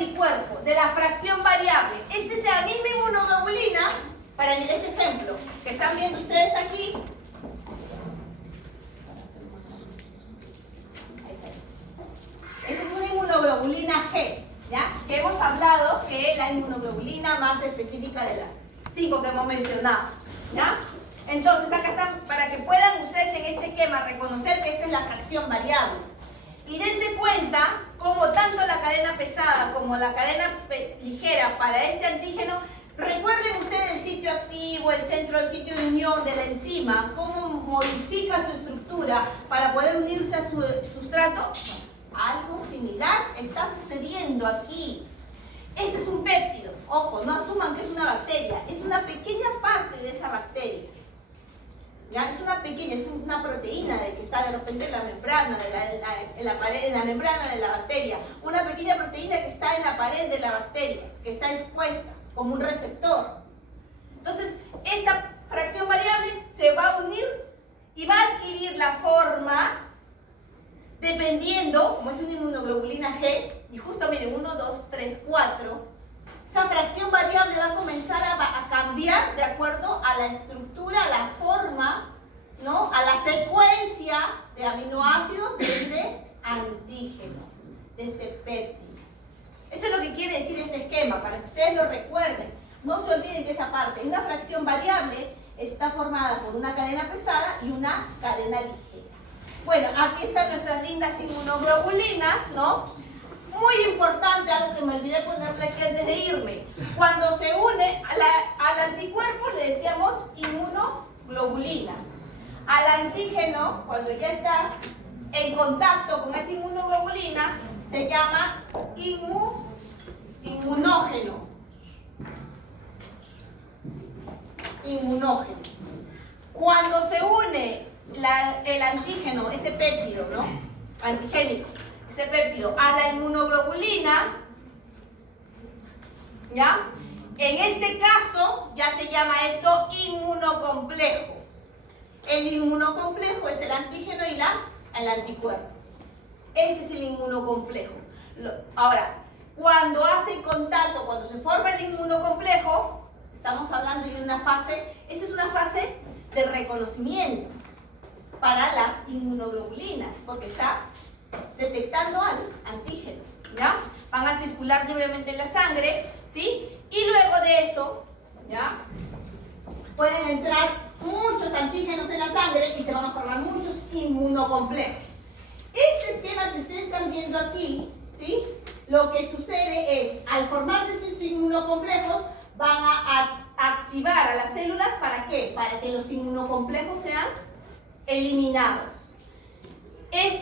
anticuerpo de la fracción variable. Este es la misma inmunoglobulina, para este ejemplo, que están viendo ustedes aquí. Esta es una inmunoglobulina G, ¿ya? Que hemos hablado que es la inmunoglobulina más específica de las 5 que hemos mencionado, ¿ya? Entonces, acá están, para que puedan ustedes en este esquema reconocer que esta es la fracción variable. Y dense cuenta cómo tanto la cadena pesada como la cadena ligera para este antígeno, recuerden ustedes el sitio activo, el centro del sitio de unión de la enzima, cómo modifica su estructura para poder unirse a su sustrato. Algo similar está sucediendo aquí. Este es un péptido. Ojo, no asuman que es una bacteria. Es una pequeña parte de esa bacteria. ¿Ya? Es una pequeña, es una proteína de que está de repente en la membrana, en la pared, en la membrana de la bacteria. Una pequeña proteína que está en la pared de la bacteria, que está expuesta como un receptor. Entonces, esta fracción variable se va a unir y va a adquirir la forma dependiendo, como es una inmunoglobulina G, y justo miren, 1, 2, 3, 4, esa fracción variable va a comenzar a cambiar de acuerdo a la estructura, a la forma, ¿no? A la secuencia de aminoácidos de este antígeno, de este péptido. Esto es lo que quiere decir este esquema, para que ustedes lo recuerden. No se olviden que esa parte, una fracción variable, está formada por una cadena pesada y una cadena ligera. Bueno, aquí están nuestras lindas inmunoglobulinas, ¿no? Muy importante, algo que me olvidé ponerle aquí antes de irme. Cuando se une al anticuerpo le decíamos inmunoglobulina. Al antígeno, cuando ya está en contacto con esa inmunoglobulina, se llama inmunógeno. Inmunógeno. Cuando se une el antígeno, ese péptido, ¿no? Antigénico, ese péptido, a la inmunoglobulina, ¿ya? En este caso, ya se llama esto inmunocomplejo. El inmunocomplejo es el antígeno y el anticuerpo. Ese es el inmunocomplejo. Ahora, cuando hace contacto, cuando se forma el inmunocomplejo, estamos hablando de una fase, esta es una fase de reconocimiento para las inmunoglobulinas, porque está detectando al antígeno, ¿ya? Van a circular libremente en la sangre, ¿sí? Y luego de eso, ¿ya? Pueden entrar muchos antígenos en la sangre y se van a formar muchos inmunocomplejos. Este esquema que ustedes están viendo aquí, ¿sí? Lo que sucede es, al formarse esos inmunocomplejos, van a activar a las células, ¿para qué? Para que los inmunocomplejos sean eliminados. Es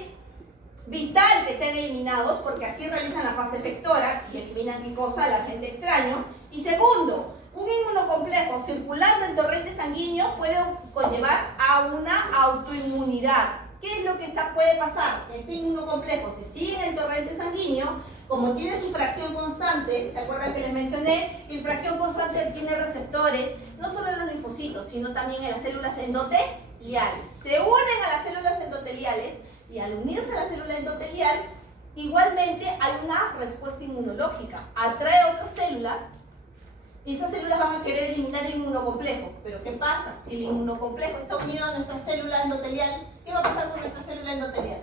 vital que sean eliminados porque así realizan la fase efectora y eliminan qué cosa, al agente extraño. Y segundo, un inmunocomplejo circulando en torrente sanguíneo puede conllevar a una autoinmunidad. ¿Qué es lo que puede pasar? Este inmunocomplejo, si sigue en el torrente sanguíneo, como tiene su fracción constante, ¿se acuerdan que les mencioné? Y fracción constante tiene receptores, no solo en los linfocitos, sino también en las células endoteliales. Se unen a las células endoteliales y al unirse a la célula endotelial, igualmente hay una respuesta inmunológica. Atrae a otras células y esas células van a querer eliminar el inmunocomplejo. Pero ¿qué pasa? Si el inmunocomplejo está unido a nuestra célula endotelial, ¿qué va a pasar con nuestra célula endotelial?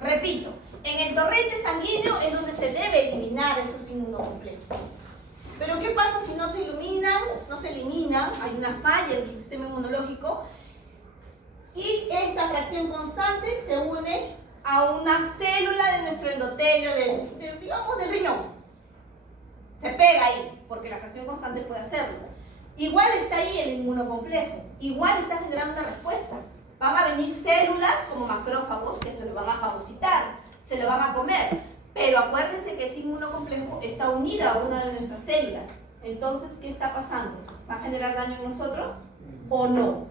Repito, en el torrente sanguíneo es donde se debe eliminar estos inmunocomplejos. Pero ¿qué pasa si no se eliminan? Hay una falla en el sistema inmunológico y esta fracción constante se une a una célula de nuestro endotelio, digamos del riñón. Se pega ahí, porque la fracción constante puede hacerlo. Igual está ahí el inmunocomplejo, igual está generando una respuesta. Van a venir células como macrófagos que se lo van a fagocitar, se lo van a comer. Pero acuérdense que ese inmunocomplejo está unido a una de nuestras células. Entonces, ¿qué está pasando? ¿Va a generar daño en nosotros o no?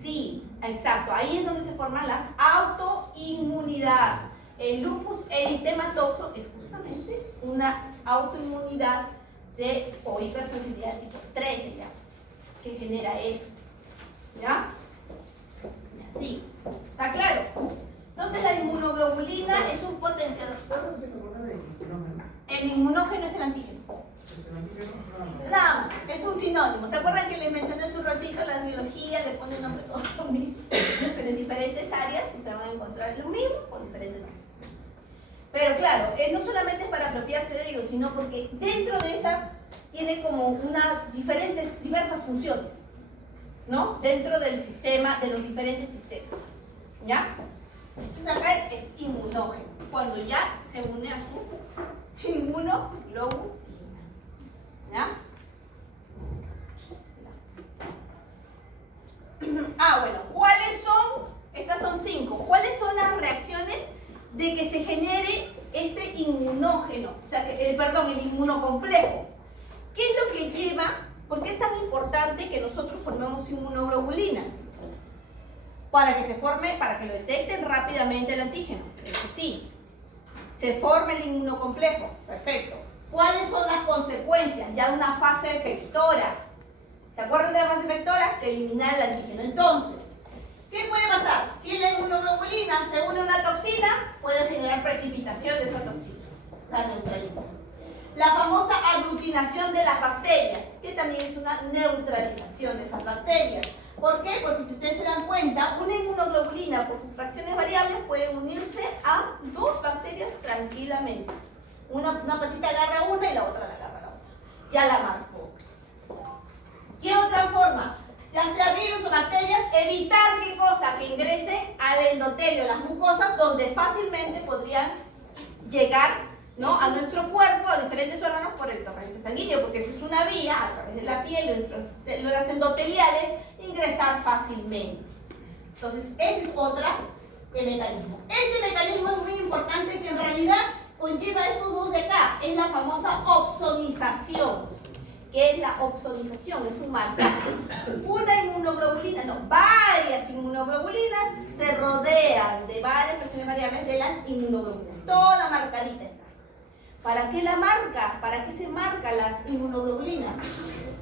Sí, exacto. Ahí es donde se forman las autoinmunidades. El lupus eritematoso es justamente una autoinmunidad o hipersensibilidad tipo 3, ¿ya? Que genera eso. ¿Ya? Sí, ¿está claro? Entonces la inmunoglobulina es un potenciador. el inmunógeno es el antígeno. Nada más, es un sinónimo. ¿Se acuerdan que les mencioné hace un ratito la biología? Le ponen nombre todo lo mismo, pero en diferentes áreas se van a encontrar lo mismo con diferentes nombres. Pero claro, no solamente es para apropiarse de ellos, sino porque dentro de esa tiene como diversas funciones, ¿no? Dentro del sistema, de los diferentes sistemas, ¿ya? Entonces acá es inmunógeno, cuando ya se une a su inmunoglobulina, ¿ya? Bueno, ¿cuáles son? Estas son 5. ¿Cuáles son las reacciones de que se genere este inmunógeno? O sea, el inmunocomplejo. ¿Qué es lo que lleva? ¿Por qué es tan importante que nosotros formemos inmunoglobulinas? Para que lo detecten rápidamente el antígeno. Eso sí, se forma el inmunocomplejo. Perfecto. ¿Cuáles son las consecuencias? Ya una fase efectora. ¿Se acuerdan de la fase efectora? De eliminar el antígeno. Entonces, ¿qué puede pasar? Si la inmunoglobulina se une a una toxina, puede generar precipitación de esa toxina. La neutraliza. La famosa aglutinación de las bacterias, que también es una neutralización de esas bacterias. ¿Por qué? Porque si ustedes se dan cuenta, una inmunoglobulina por sus fracciones variables puede unirse a 2 bacterias tranquilamente. Una patita agarra una y la otra la agarra la otra. Ya la marcó. ¿Qué otra forma? Ya sea virus o bacterias, evitar ¿qué cosa? Que ingrese al endotelio, las mucosas, donde fácilmente podrían llegar, ¿no?, a nuestro cuerpo, a diferentes órganos por el torrente sanguíneo, porque eso es una vía a través de la piel, de nuestras células endoteliales, ingresar fácilmente. Entonces, ese es otro mecanismo. Este mecanismo es muy importante, que en realidad conlleva estos 2 de acá, es la famosa opsonización. ¿Qué es la opsonización? Es un marcaje. Una inmunoglobulina, varias inmunoglobulinas se rodean de varias fracciones variables de las inmunoglobulinas. Toda marcadita está. ¿Para qué la marca? ¿Para qué se marcan las inmunoglobulinas?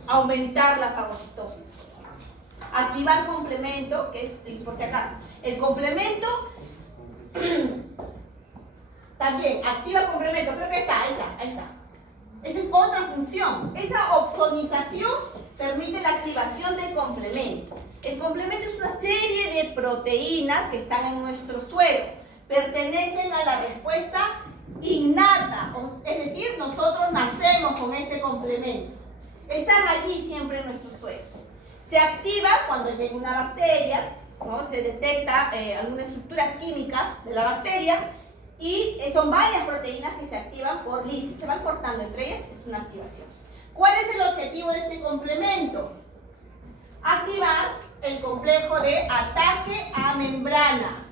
Aumentar la fagocitosis. Activar complemento, que es, por si acaso, el complemento también activa complemento. Creo que ahí está. Esa es otra función. Esa opsonización permite la activación del complemento. El complemento es una serie de proteínas que están en nuestro suero. Pertenecen a la respuesta innata, es decir, nosotros nacemos con ese complemento. Están allí siempre en nuestro suero. Se activa cuando llega una bacteria, ¿no? Se detecta alguna estructura química de la bacteria. Y son varias proteínas que se activan por lisis, se van cortando entre ellas, es una activación. ¿Cuál es el objetivo de este complemento? Activar el complejo de ataque a membrana.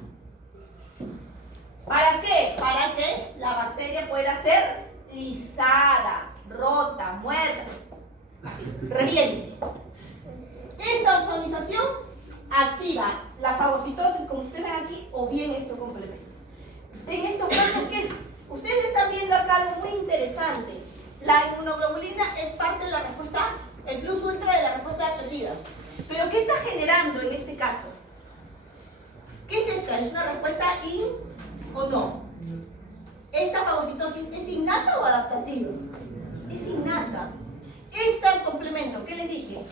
¿Para qué? Para que la bacteria pueda ser lisada, rota, muerta, así, reviente. Esta opsonización activa la fagocitosis, como ustedes ven aquí, o bien este complemento. En estos casos, ¿qué es? Ustedes están viendo acá algo muy interesante. La inmunoglobulina es parte de la respuesta, el plus ultra de la respuesta adaptativa. Pero ¿qué está generando en este caso? ¿Qué es esta? ¿Es una respuesta in o no? ¿Esta fagocitosis es innata o adaptativa? Es innata. Este complemento, ¿qué les dije?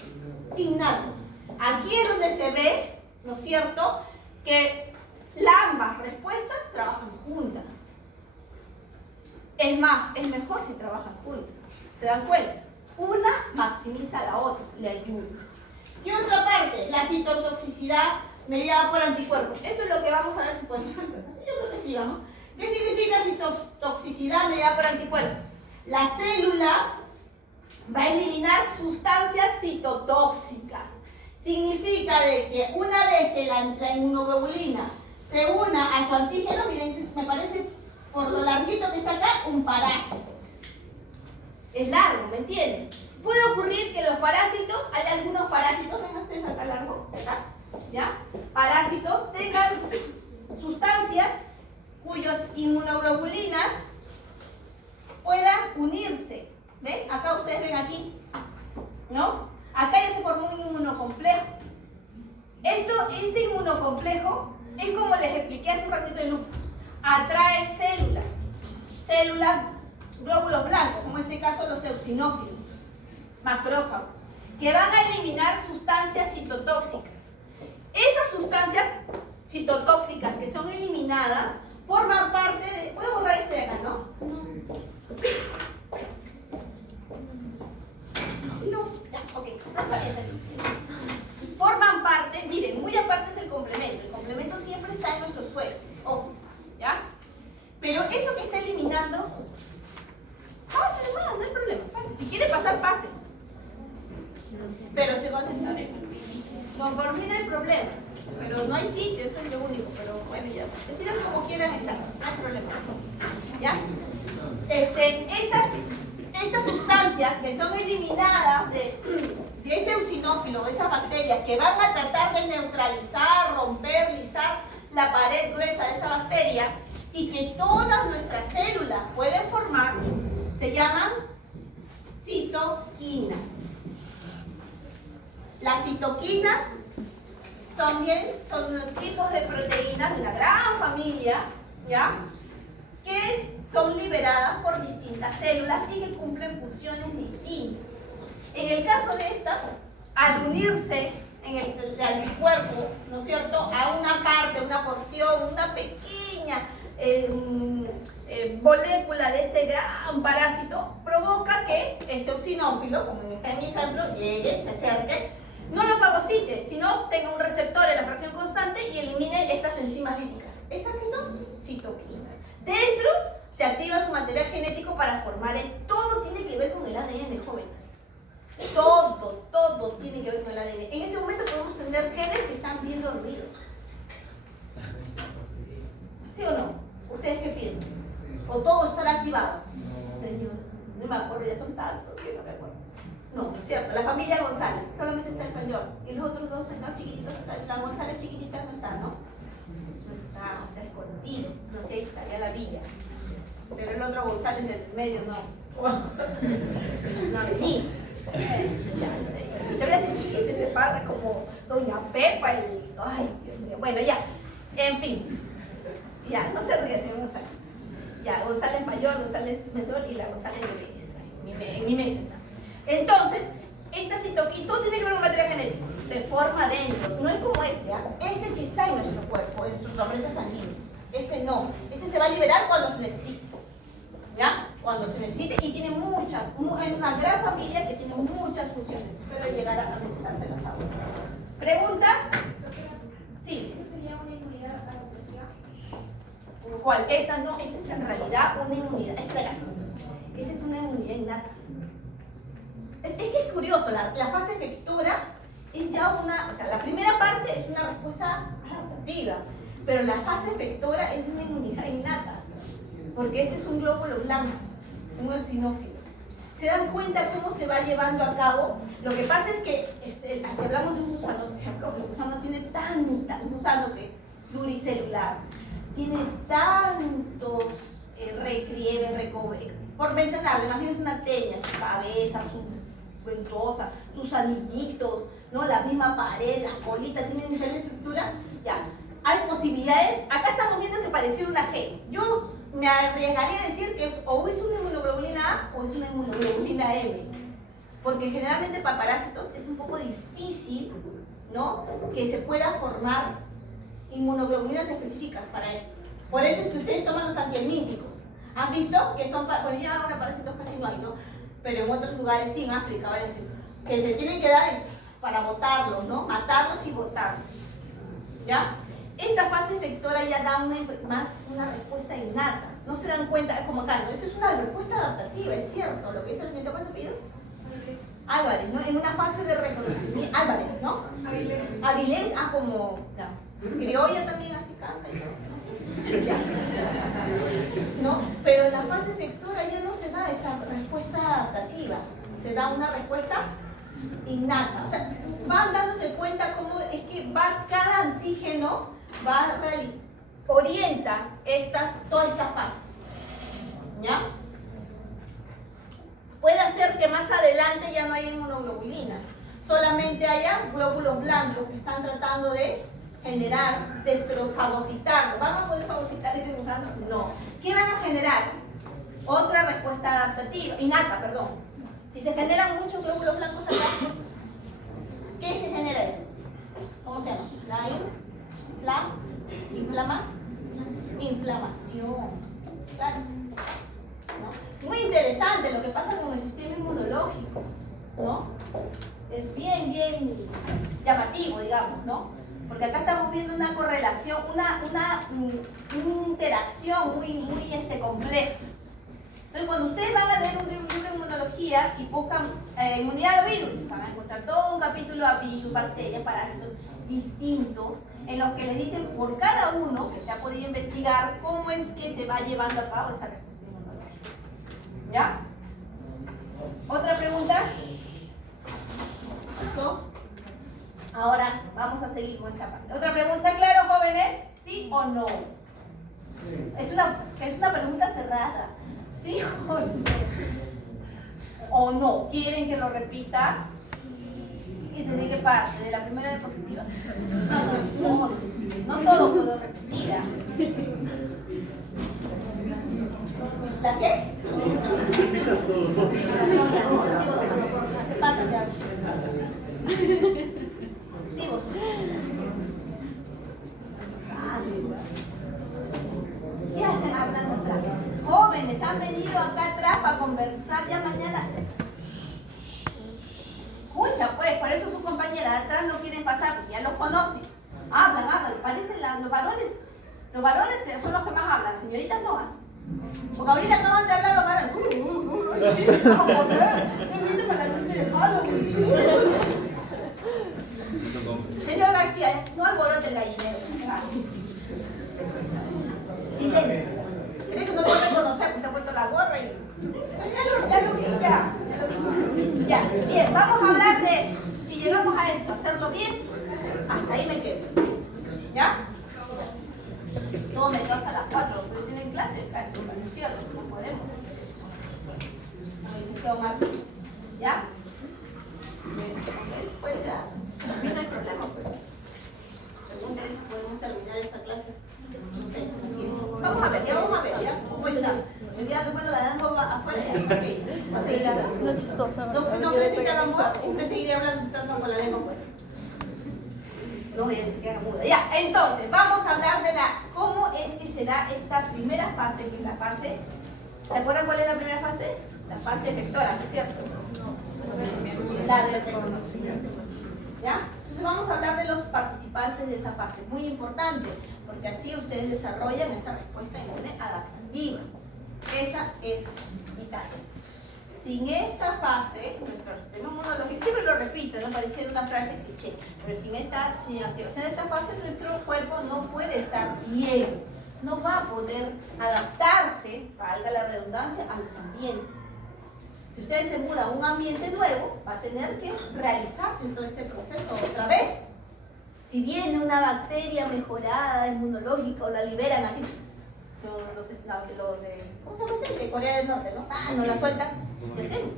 Innato. Aquí es donde se ve, ¿no es cierto?, que ambas respuestas trabajan juntas. Es más, es mejor si trabajan juntas. ¿Se dan cuenta? Una maximiza a la otra, le ayuda. Y otra parte, la citotoxicidad mediada por anticuerpos. Eso es lo que vamos a ver si podemos entender. Yo creo que sí, vamos. ¿Qué significa citotoxicidad mediada por anticuerpos? La célula va a eliminar sustancias citotóxicas. Significa de que una vez que la inmunoglobulina se una a su antígeno, miren, me parece por lo larguito que está acá, un parásito. Es largo, ¿me entienden? Puede ocurrir que los parásitos, hay algunos parásitos, vengan ustedes acá largo, ¿verdad? ¿Ya? Parásitos tengan sustancias cuyas inmunoglobulinas puedan unirse. ¿Ven? Acá ustedes ven aquí, ¿no? Acá ya se formó un inmunocomplejo. Este inmunocomplejo es como les expliqué hace un ratito de lupus. Atrae células glóbulos blancos, como en este caso los eosinófilos, macrófagos, que van a eliminar sustancias citotóxicas. Esas sustancias citotóxicas que son eliminadas forman parte de... ¿Puedo borrar este de acá, no? No, ya, ok, no está bien. Forman parte, miren, muy aparte es el complemento siempre está en nuestro suelo, ojo, ¿ya? Pero eso que está eliminando, pase hermano, no hay problema, pase, si quiere pasar, pase. Pero se va a sentar. No, por mí no hay problema, pero no hay sitio, eso es lo único, pero bueno, ya, decidan como quieran estar, no hay problema, ¿ya? Estas sustancias que son eliminadas de ese eosinófilo, esas bacterias que van a tratar de neutralizar, romper, lisar la pared gruesa de esa bacteria y que todas nuestras células pueden formar, se llaman citoquinas. Las citoquinas son unos tipos de proteínas de una gran familia, ¿ya? Que son liberadas por distintas células y que cumplen funciones distintas. En el caso de esta, al unirse en el anticuerpo, ¿no es cierto?, a una parte, una porción, una pequeña molécula de este gran parásito, provoca que este eosinófilo, como está en mi ejemplo, llegue, se acerque, no lo fagocite, sino tenga un receptor en la fracción constante y elimine estas enzimas líticas. ¿Estas qué son? Citoquinas. Dentro se activa su material genético para formar todo tiene que ver con el ADN, jóvenes. Todo tiene que ver con el ADN. En este momento podemos tener genes que están bien dormidos. ¿Sí o no? ¿Ustedes qué piensan? ¿O todo estará activado? Señor, no me acuerdo, ya son tantos que no me acuerdo. No, cierto, la familia González, solamente está el señor. Y los otros dos, los chiquititos, la González chiquitita no está, ¿no? No está, o sea, escondido. No sé, ahí estaría la villa. Pero el otro González del medio no. No venía. Ya sé. Te voy a hacer chistes, se para como Doña Pepa y... Ay, Dios mío. Bueno, ya. En fin. Ya, no se ríe, señor González. Ya, González mayor, González menor y la González bebé. En mi mesa está. Entonces, esta citoquina tiene que ver con material genético. Se forma dentro. No es como este, ¿ah? Este sí está en nuestro cuerpo, en su torrente sanguíneo. Este no. Este se va a liberar cuando se necesite. ¿Ya? Cuando se necesite y tiene muchas, hay una gran familia que tiene muchas funciones. Espero llegar a necesitarse las aulas. ¿Preguntas? Sí. ¿Eso sería una inmunidad adaptativa? ¿Cuál? Esta no, esta es en realidad una inmunidad. Espera. Esa es una inmunidad innata. Es que es curioso, la fase efectora es ya una, o sea, la primera parte es una respuesta adaptativa, pero la fase efectora es una inmunidad innata. Porque este es un glóbulo blanco, un eosinófilo. ¿Se dan cuenta cómo se va llevando a cabo? Lo que pasa es que, si hablamos de un gusano, por ejemplo, el gusano tiene un gusano que es pluricelular, tiene tantos repliegues, recovecos. Por mencionarle, imagínense una teña, su cabeza, su ventosa, sus anillitos, ¿no? La misma pared, la colita, tienen diferente estructura. Ya, hay posibilidades. Acá estamos viendo que pareciera una G. Yo me arriesgaría a decir que o es una inmunoglobulina A o es una inmunoglobulina M, porque generalmente para parásitos es un poco difícil, ¿no?, que se pueda formar inmunoglobulinas específicas para esto. Por eso es que ustedes toman los antihelmínticos. ¿Han visto? Que son, bueno, ya ahora parásitos casi no hay, ¿no? Pero en otros lugares sí, en África, vayan a decir, que se tienen que dar para botarlos, ¿no? Matarlos y botarlos. ¿Ya? Esta fase efectora ya da una respuesta innata. No se dan cuenta, como acá, ¿no? Esto es una respuesta adaptativa, es cierto. Lo que dice el señor, ¿cuál se pide? Álvarez, ¿no? En una fase de reconocimiento. Álvarez, ¿no? Avilés, como. Ya. Criolla también así canta y todo. Ya. ¿No? Pero en la fase efectora ya no se da esa respuesta adaptativa. Se da una respuesta innata. O sea, van dándose cuenta cómo es que va cada antígeno, orienta toda esta fase. ¿Ya? Puede ser que más adelante ya no haya inmunoglobulinas, solamente haya glóbulos blancos que están tratando de generar, de fagocitarlo. ¿Van a poder fagocitar ese gusano? No. ¿Qué van a generar? Otra respuesta innata, perdón. Si se generan muchos glóbulos blancos acá, ¿qué se genera eso? ¿Cómo se llama? Inflamación. Claro. ¿No? Es muy interesante lo que pasa con el sistema inmunológico, ¿no? Es bien llamativo, digamos, ¿no? Porque acá estamos viendo una correlación, una interacción muy compleja. Entonces, cuando ustedes van a leer un libro de inmunología y buscan inmunidad a los virus, van a encontrar todo un capítulo a virus, bacterias, parásitos distintos, en los que les dicen por cada uno que se ha podido investigar cómo es que se va llevando a cabo esta respuesta inmunológica. ¿Ya? ¿Otra pregunta? ¿Listo? Ahora vamos a seguir con esta parte. ¿Otra pregunta, claro, jóvenes? ¿Sí o no? Es una pregunta cerrada. ¿Sí o no? ¿O no? ¿Quieren que lo repita? ¿Y desde qué parte? ¿De la primera diapositiva? No todo puedo repetir. ¿La qué? Repita todo. ¿Qué pasa? Sí, vos. ¿Qué hacen hablando atrás? Jóvenes, han venido acá atrás para conversar ya mañana. Escucha, pues, por eso sus compañeras de atrás no quieren pasar, ya los conocen. Hablan, parecen los varones. Los varones son los que más hablan, las señoritas no. Porque ahorita acaban de hablar los varones. Señor García, no alborote el gallinero. Silencio. ¿Cree que no lo va a reconocer? Que se ha puesto la gorra y... Ya lo vi. Ya, bien, vamos a hablar de... Si llegamos a esto, hacerlo bien, hasta ahí me quedo. ¿Ya? Todo me quedo hasta las 4, pero tienen clase, no podemos. Como el licenciado Martín. ¿Ya? Bien, pues ya. A mí no hay problema, pues. Pregúntenle si podemos terminar esta clase. No sé, vamos a ver, ya. ¿Cómo está? El día cuando la lengua afuera, ya. Sí, va a seguir hablando. No crees que cada muda, usted seguiría hablando con la lengua afuera. No voy a decir que haga muda. Ya, entonces, vamos a hablar de cómo es que se da esta primera fase, que es la fase. ¿Se acuerdan cuál es la primera fase? La fase efectora, ¿no es cierto? La del reconocimiento. ¿Ya? Entonces vamos a hablar de los participantes de esa fase, muy importante, porque así ustedes desarrollan esa respuesta inmune adaptativa. Esa es vital. Sin esta fase, nuestro sistema inmunológico, siempre lo repito, no pareciera una frase cliché, pero sin activación de esta fase, nuestro cuerpo no puede estar bien, no va a poder adaptarse, valga la redundancia, a los ambientes. Si ustedes se mudan a un ambiente nuevo, va a tener que realizarse en todo este proceso otra vez. Si viene una bacteria mejorada, inmunológica, o la liberan así, ¿cómo se llama? De Corea del Norte, ¿no? No la sueltan, ¿qué hacemos?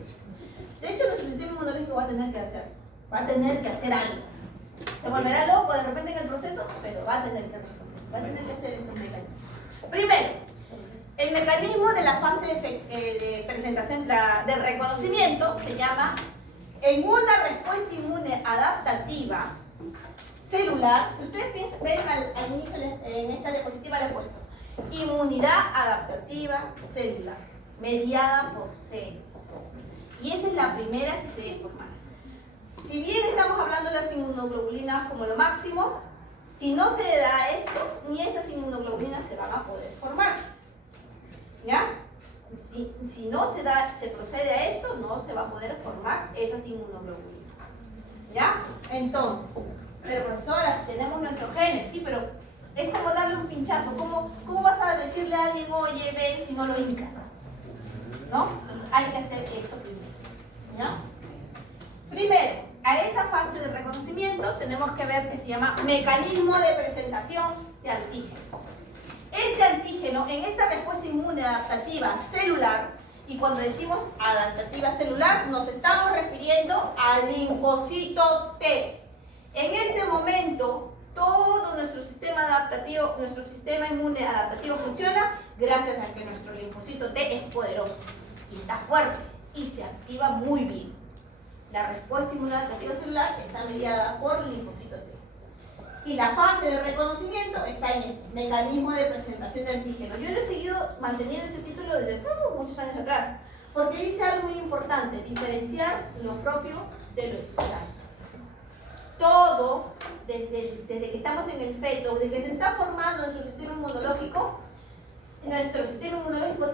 De hecho, nuestro sistema inmunológico va a tener que hacer algo. Se volverá loco de repente en el proceso, pero va a tener que hacer estos mecanismos. Primero, el mecanismo de la fase de presentación, de reconocimiento, se llama, en una respuesta inmune adaptativa celular. Si ustedes ven al inicio en esta diapositiva, le he puesto inmunidad adaptativa celular, mediada por células. Y esa es la primera que se debe formar. Si bien estamos hablando de las inmunoglobulinas como lo máximo, si no se da esto, ni esas inmunoglobulinas se van a poder formar. ¿Ya? Si no se procede a esto, no se va a poder formar esas inmunoglobulinas. ¿Ya? Entonces, pero profesora, si tenemos nuestros genes, sí, pero es como darle un pinchazo. ¿Cómo vas a decirle a alguien, oye, ven, si no lo hincas? ¿No? Entonces hay que hacer esto primero. ¿Ya? Primero, a esa fase de reconocimiento tenemos que ver que se llama mecanismo de presentación de antígenos. Este antígeno, en esta respuesta inmune adaptativa celular, y cuando decimos adaptativa celular, nos estamos refiriendo al linfocito T. En este momento, todo nuestro sistema adaptativo, nuestro sistema inmune adaptativo funciona gracias a que nuestro linfocito T es poderoso. y está fuerte y se activa muy bien. La respuesta inmunológica celular está mediada por el linfocito T. Y la fase de reconocimiento está en este mecanismo de presentación de antígeno. Yo lo he seguido manteniendo ese título desde muchos años atrás, porque dice algo muy importante: diferenciar lo propio de lo extraño. Todo, desde que estamos en el feto, desde que se está formando nuestro sistema inmunológico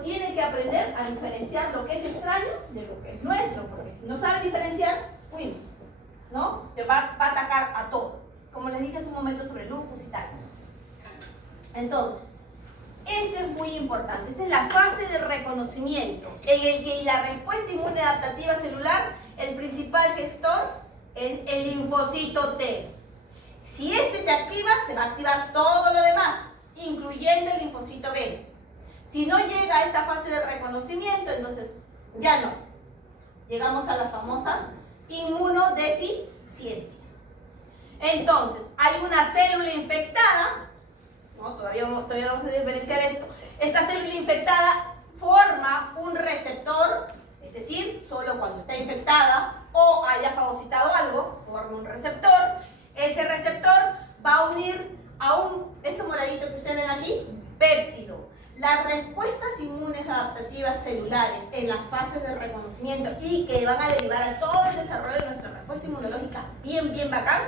tiene que aprender a diferenciar lo que es extraño de lo que es nuestro, porque si no sabe diferenciar, fuimos, ¿no? Te va a atacar a todo, como les dije hace un momento sobre lupus y tal. Entonces, esto es muy importante. Esta es la fase de reconocimiento, en el que la respuesta inmune adaptativa celular, el principal gestor es el linfocito T. Si este se activa, se va a activar todo lo demás, incluyendo el linfocito B. Si no llega a esta fase de reconocimiento, entonces ya no. Llegamos a las famosas inmunodeficiencias. Entonces, hay una célula infectada, ¿no? Todavía no vamos a diferenciar esto. Esta célula infectada forma un receptor, es decir, solo cuando está infectada o haya fagocitado algo, forma un receptor. Ese receptor va a unir a esto moradito que ustedes ven aquí, péptido. Las respuestas inmunes adaptativas celulares en las fases de reconocimiento y que van a derivar a todo el desarrollo de nuestra respuesta inmunológica bien bacán,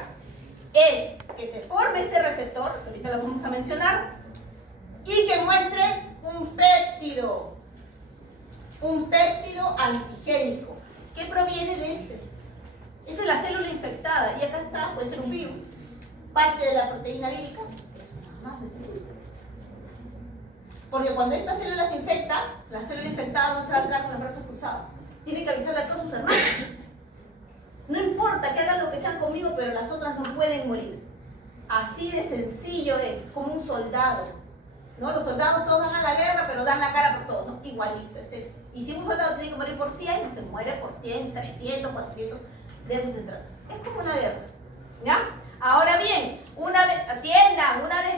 es que se forme este receptor, que ahorita lo vamos a mencionar, y que muestre un péptido antigénico, que proviene de este. Esta es la célula infectada, y acá está, puede ser un virus, parte de la proteína vírica, eso nada más necesita. Porque cuando esta célula se infecta, la célula infectada no se va a quedar con los brazos cruzados. Tiene que avisarle a todos sus hermanos. No importa que hagan lo que sean conmigo, pero las otras no pueden morir. Así de sencillo es, como un soldado, ¿no? Los soldados todos van a la guerra, pero dan la cara por todos, ¿no? Igualito es esto. Y si un soldado tiene que morir por 100, se muere por 100, 300, 400 de esos se trata. Es como una guerra, ¿ya? Ahora bien, una vez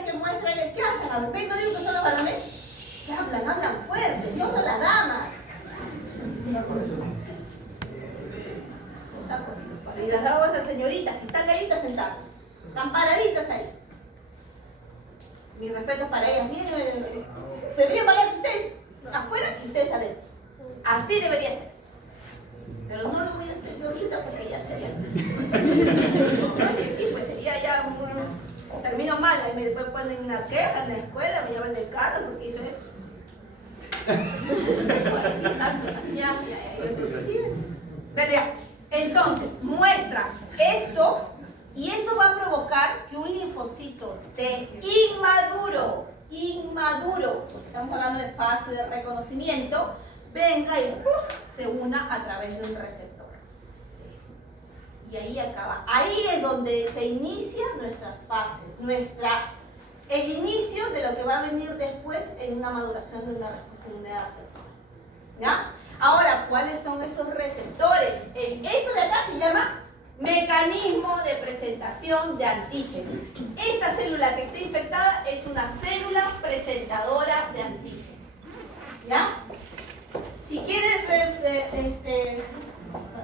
que muestra el ¿qué hacen? A repente no digo que son los varones. ¿Qué hablan? Hablan fuerte, no son las damas. Y las damas, las señoritas que están ahí sentadas, están paraditas ahí. Mi respeto es para ellas. Miren, deberían pararse ustedes afuera y ustedes adentro. Así debería ser. Pero no lo voy a hacer yo ahorita porque ya sería. No, es que sí, pues sería ya un termino mal. Y después ponen una queja en la escuela, me llevan del carro porque hizo eso. Pero ya, entonces muestra esto y eso va a provocar que un linfocito T inmaduro, porque estamos hablando de fase de reconocimiento, venga y se una a través de un receptor. Y ahí acaba. Ahí es donde se inician nuestras fases, el inicio de lo que va a venir después en una maduración de una respuesta inmune adaptativa. ¿Ya? Ahora, ¿cuáles son estos receptores? Esto de acá se llama mecanismo de presentación de antígeno. Esta célula que está infectada es una célula presentadora de antígeno. ¿Ya? Si quieren, de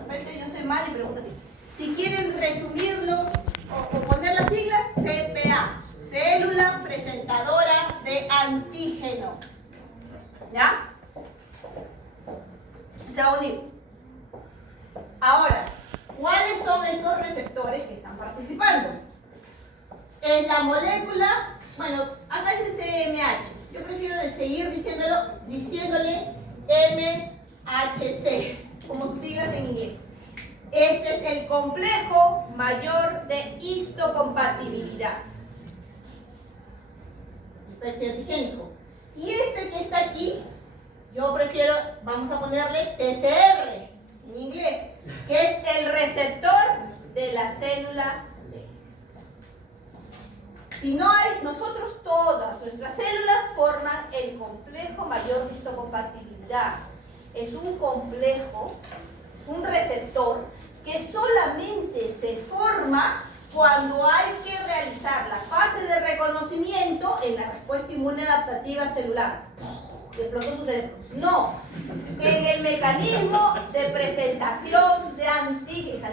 repente yo soy mal y pregunto así. Si quieren resumirlo o poner las siglas, CPA, célula presentadora de antígeno. ¿Ya? Se va a unir. Ahora, ¿cuáles son estos receptores que están participando? Es la molécula, bueno, acá dice CMH. Yo prefiero seguir diciéndole MHC, como sus siglas en inglés. Este es el complejo mayor de histocompatibilidad. Antigénico. Y este que está aquí, yo prefiero, vamos a ponerle TCR en inglés, que es el receptor de la célula D. Si no hay, nosotros todas nuestras células forman el complejo mayor de histocompatibilidad. Es un complejo, un receptor que solamente se forma cuando hay que realizar la fase de reconocimiento en la respuesta inmune adaptativa celular. explotó su cerebro. No, en el mecanismo de presentación de antígeno.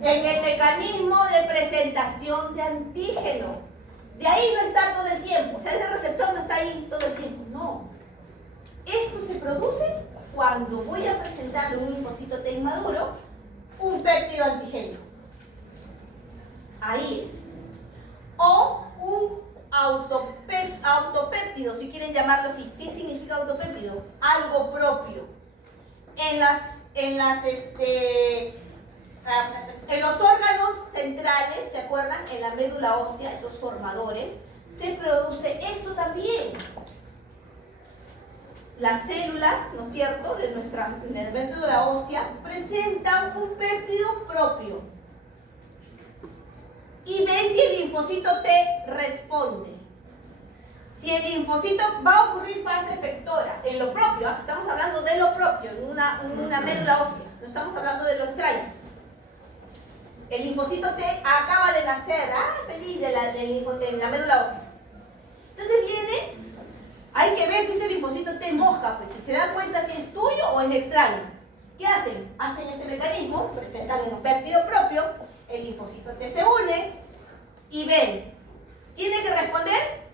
En el mecanismo de presentación de antígeno. De ahí no está todo el tiempo. O sea, ese receptor no está ahí todo el tiempo. No. Esto se produce cuando voy a presentarle un linfocito T inmaduro, un péptido antigénico. Ahí es. O un autopéptido, si quieren llamarlo así. ¿Qué significa autopéptido? Algo propio. En los órganos centrales, ¿se acuerdan? En la médula ósea, esos formadores, se produce esto también. Las células, ¿no es cierto?, de nuestra médula ósea presentan un péptido propio. Y ve si el linfocito T responde. Si el linfocito va a ocurrir fase efectora en lo propio, estamos hablando de lo propio, en una médula ósea, no estamos hablando de lo extraño. El linfocito T acaba de nacer, feliz en la médula ósea. Entonces viene, hay que ver si ese linfocito T moja, pues si se da cuenta si es tuyo o es extraño. ¿Qué hacen? Hacen ese mecanismo, presentan el péptido propio, el linfocito T se une y ven. ¿Tiene que responder?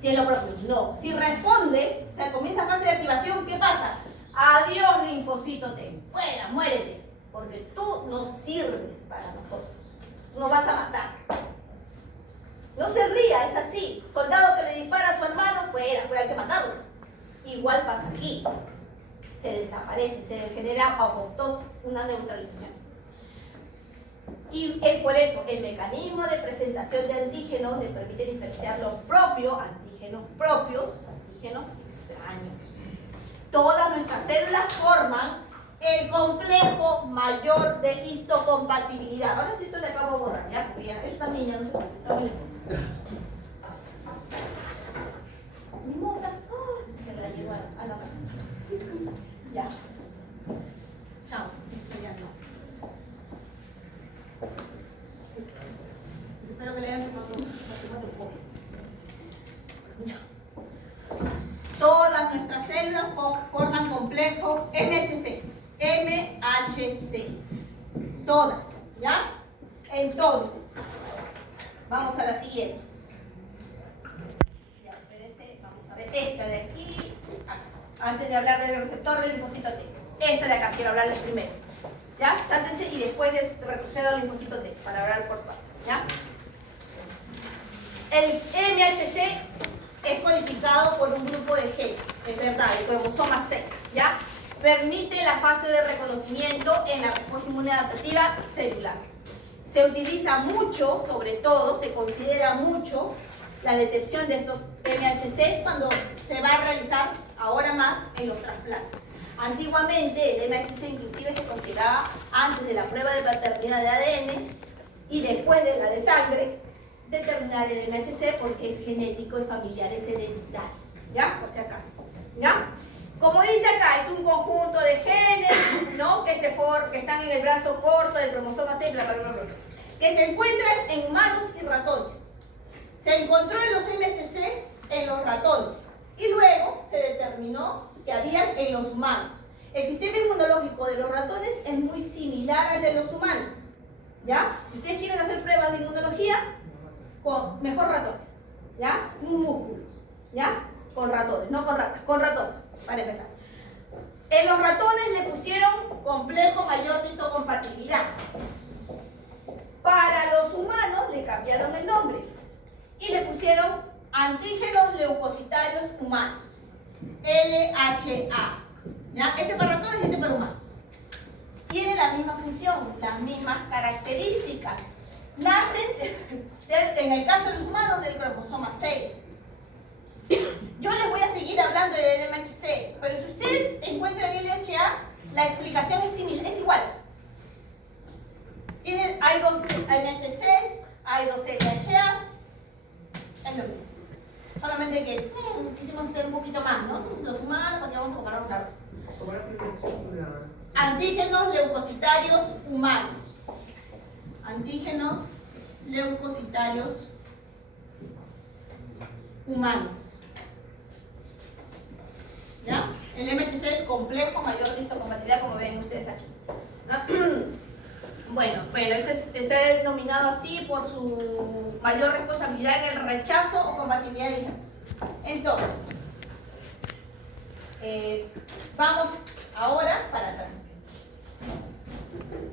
Si es lo propio. No. Si responde, o sea, comienza fase de activación, ¿qué pasa? Adiós, linfocito T. Fuera, muérete. Porque tú no sirves para nosotros. Tú nos vas a matar. No se ría, es así. Soldado que le dispara a su hermano, fuera, hay que matarlo. Igual pasa aquí. Se desaparece, se genera apoptosis, una neutralización. Y es por eso el mecanismo de presentación de antígenos le permite diferenciar lo propio, antígenos propios, antígenos extraños. Todas nuestras células forman el complejo mayor de histocompatibilidad. Ahora sí esto le acabo de borrar, ¿ya? Porque ya esta niña no se pasa, está muy lejos. Mi mota, se la llevó a la casa. Ya. Chao, esto ya no. Espero que le hayan tomado foto. Ya. Todas nuestras células forman complejo MHC. MHC. Todas, ¿ya? Entonces, vamos a la siguiente. Ya, espérense, vamos a ver esta de aquí. Antes de hablar del receptor del linfocito T. Esta de acá, quiero hablarles primero. ¿Ya? Cántense y después les retrocedo al linfocito T para hablar por partes. ¿Ya? El MHC es codificado por un grupo de genes, es verdad, el cromosoma 6, ¿ya? Permite la fase de reconocimiento en la respuesta inmune adaptativa celular. Se utiliza mucho, sobre todo, se considera mucho la detección de estos MHC cuando se va a realizar ahora más en los trasplantes. Antiguamente el MHC inclusive se consideraba antes de la prueba de paternidad de ADN y después de la de sangre, determinar el MHC porque es genético y familiar, es hereditario, ¿ya? Por si acaso, ¿ya? Como dice acá, es un conjunto de genes, ¿no? que están en el brazo corto del cromosoma 6, que se encuentran en humanos y ratones. Se encontró en los MHCs en los ratones y luego se determinó que habían en los humanos. El sistema inmunológico de los ratones es muy similar al de los humanos, ¿ya? Si ustedes quieren hacer pruebas de inmunología, mejor ratones, ¿ya? Músculos, ¿ya? Con ratones, no con ratas, con ratones, para empezar. En los ratones le pusieron complejo mayor de histocompatibilidad. Para los humanos le cambiaron el nombre y le pusieron antígenos leucocitarios humanos, LHA. ¿Ya? Este para ratones y este para humanos. Tiene la misma función, las mismas características. Nacen, en el caso de los humanos, del cromosoma 6. Yo les voy a seguir hablando del MHC, pero si ustedes encuentran el LHA, la explicación es similar, es igual. Hay dos MHCs, hay dos LHAs, es lo mismo. Solamente que quisimos hacer un poquito más, ¿no? Los humanos, porque vamos a comparar los árboles. Antígenos leucocitarios humanos. Antígenos leucocitarios humanos. ¿Ya? El MHC es complejo mayor de histocompatibilidad, como ven ustedes aquí. Bueno, ese es denominado así por su mayor responsabilidad en el rechazo o compatibilidad de hija. Entonces, vamos ahora para atrás.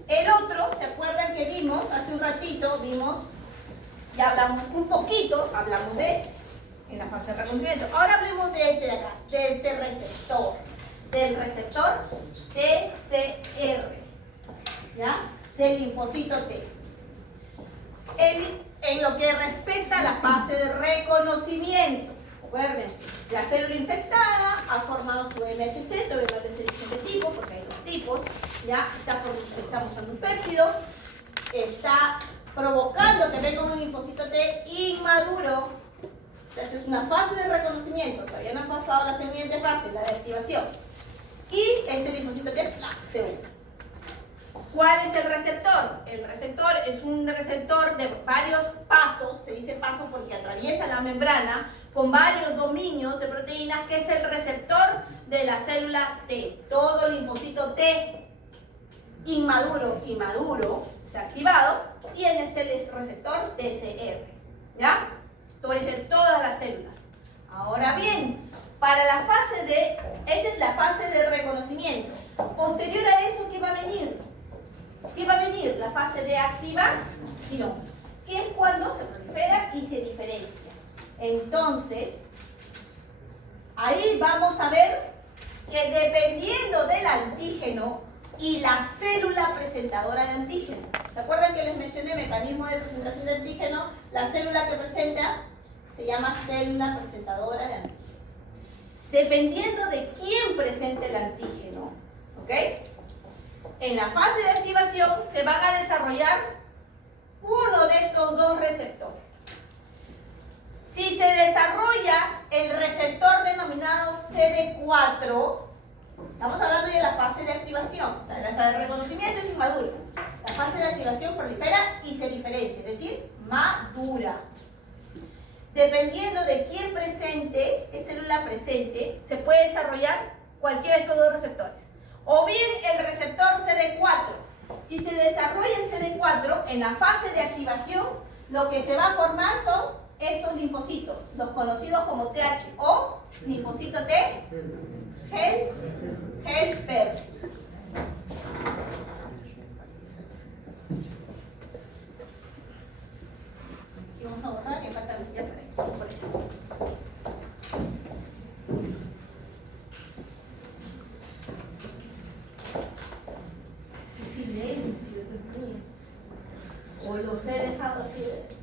El otro, ¿se acuerdan que vimos hace un ratito? Ya hablamos un poquito, hablamos de este, en la fase de reconocimiento. Ahora hablemos de este de acá, de este receptor, del receptor TCR, ¿ya? Del linfocito T. En lo que respecta a la fase de reconocimiento, acuérdense, la célula infectada ha formado su MHC, todavía no es de tipo, porque hay dos tipos, ya está mostrando un péptido, está provocando que venga un linfocito T inmaduro. Entonces es una fase de reconocimiento, todavía no ha pasado la siguiente fase, la de activación. Y este linfocito T se une. ¿Cuál es el receptor? El receptor es un receptor de varios pasos, se dice paso porque atraviesa la membrana, con varios dominios de proteínas, que es el receptor de la célula T. Todo linfocito T inmaduro y maduro, o sea, activado, tiene este receptor TCR. ¿Ya? Esto dice todas las células. Ahora bien, para la fase de, esa es la fase de reconocimiento. Posterior a eso, ¿qué va a venir? ¿Qué va a venir? La fase de activación, que es cuando se prolifera y se diferencia. Entonces, ahí vamos a ver que dependiendo del antígeno y la célula presentadora de antígeno, ¿se acuerdan que les mencioné el mecanismo de presentación de antígeno? La célula que presenta se llama célula presentadora de antígeno. Dependiendo de quién presente el antígeno, ¿ok? En la fase de activación se van a desarrollar uno de estos dos receptores. Si se desarrolla el receptor denominado CD4, estamos hablando de la fase de activación, o sea, la fase de reconocimiento es inmaduro. La fase de activación prolifera y se diferencia, es decir, madura. Dependiendo de quién presente, qué célula presente, se puede desarrollar cualquiera de estos dos receptores. O bien el receptor CD4. Si se desarrolla el CD4 en la fase de activación, lo que se va a formar son estos linfocitos, los conocidos como TH o linfocito T helper. Y vamos a borrar que falta ya por ejemplo. O los he dejado así de...